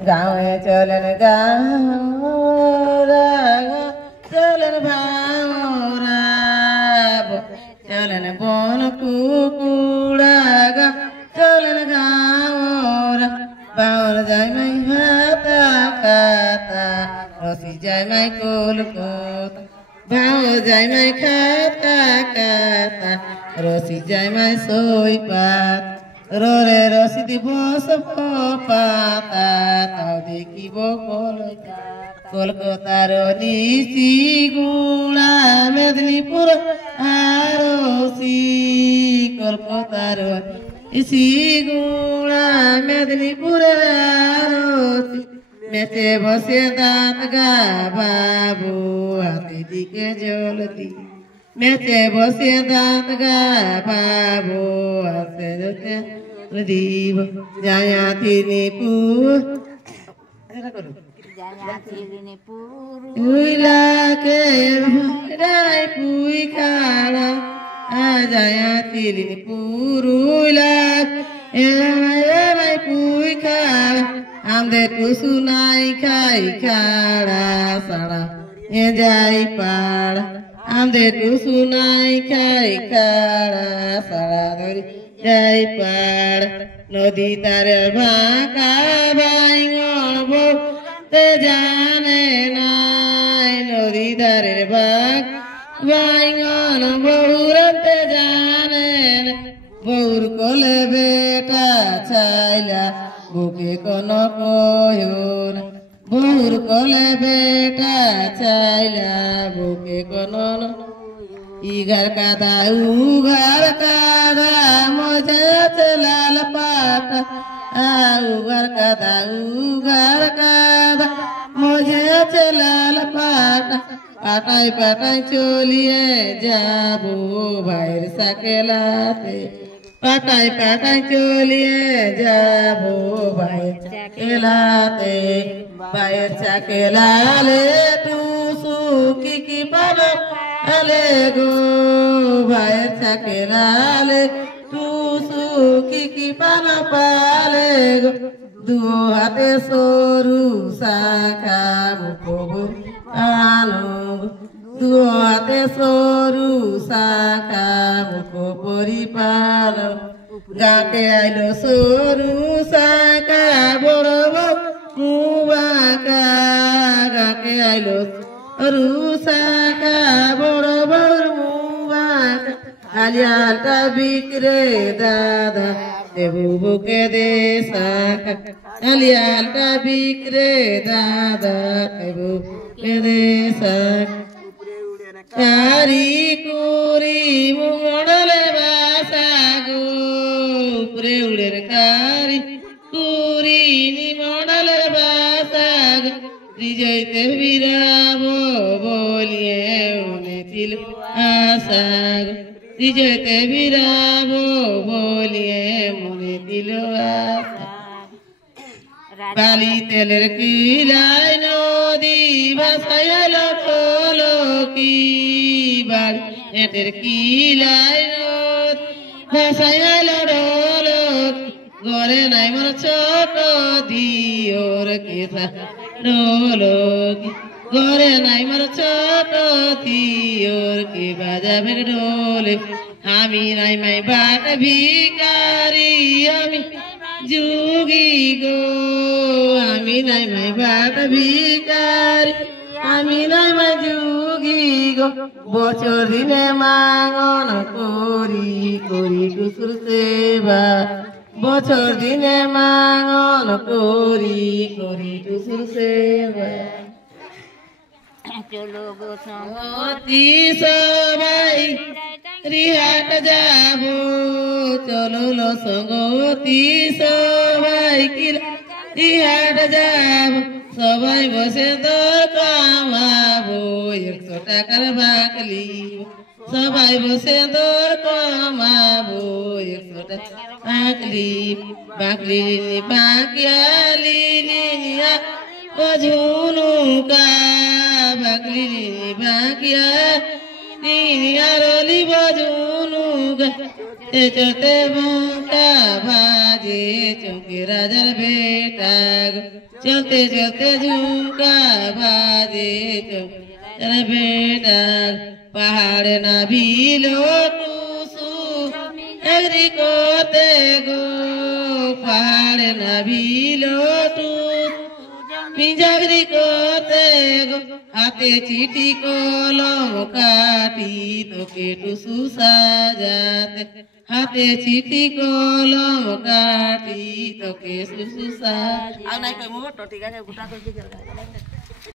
गाँवे चलन गाँवरा चलन भावरा चलन बन कुकुड़ा चलन गाँवरा बावर जाय माई हाता खाता रसी जाय माई कोलकाता भाव जाय माई खाता खाता रसी जाय माई सोई पात रोरे रसी দিব সব পাতা তাও দেখিব কলকাতার নিচি গুড়া মেদিনীপুর আরসি কলকাতার নিচি গুড়া মেদিনীপুর আরসি মেচে বসে দাঁত গা বাবু হাতে দিকে জল দি মেচে বসে দাঁত গা বাবু হাতে দিকে দিব জায়া তিনি পুইলাকে রাই পুই খাড়া জায়া তিনি পুরুইলাক এমাই পুই খাড়া আমদের টুসু নাই খাই খাড়া সাড়া এ যাই পাড়া আমদের টুসু নাই খাই খাড়া সাড়া ধরি যাই পাড় নদী তার বাঁকা বাইঙন বলতে জানে নাই নদী ধারের বাঁক বাইঙন বউরতে জানে বউর কোলে বেটা চাইলা বুকে কোন কয়ন বউর কোলে বেটা চাইলা বুকে কোন ইগার কাদা উগার কাদা মজা লাল পাটা উগার কাদা মজা লাল পাটা পাটাই পাটাই চলিয়ে যাবো ভাইয়ের সাকেলাতে পাটাই পাটাই চলিয়ে যাবো ভাইয়ের সাকেলাতে ভাইয়ের সাকেলালে টুসু কি পালো আলে গো ভাইয়ের সাকেলালে টুসু কি পালো পালে গো দু হাতে সরু শাখা মুখো আলো দু হাতে সরু শাখা মুখো পরিপাল গাকে আইলো সরু শাখা বড় মুবাকা গাকে আইলো রুসাকা বড় বড় মুবাকা আলিয়ালটা বিক্রে দাদা দেবু বুকে দে শাখা আলিয়ালটা বিক্রে দাদা দেবু বুকে দে শাখা কারি কুরি মুড়লে বাসা গো উপরে উড়ের কারি কুরি নিমড়লে বাসা গো ত্রিজয়তে বিরাব বলিয়ে উনেছিল আশা গো ত্রিজয়তে বিরাব বলিয়ে মনে দিল আশা বালি তেলের কিলাই নদী ভাসাইল কি বাড়ি এটের কিলাই নদী ভাসাইল ঘরে নাই মন ছোট দিওর কেসা ঢোলকি ঘরে নাই মন ছোট দিওর কে বাজাবে ঢোলে আমি নাই মাই বাট ভিকারি আমি যুগি গো আমি নাই মাই বাট ভিকারি আমি নাই মাই যুগি গো বছর দিনে মাগন করি করি টুসুর সেবা বছর দিনে মাগন করি করি টুসুর সেবা চলো গো সঙ্গতি সবাই রিহাট যাব চলো লো সঙ্গতি সবাই রিহাট যাব সবাই বসে তো কামাবো 100 টাকার বাকলি সবাই বসে তো কামাবো 100 টাকার বাকলি বাকলি বাকিয়ালি নিয়া ও ঝুনুকা বাকলি বাকিয়া নিয়া রলি বজুনুকা चलते बंका बाजे चौके राजर बेटा गो चलते चलते झुमका बाजे चौके बेटा पहाड़ ना भीलो टूसू अगरी कोते गो पहाड़ ना भीलो टूसू पिंजगरी कोते गो हाथे चिठी कलम काटी तोके टूसू साजाते हाथे चिठी कलम काटी तोके टूसू साजाते।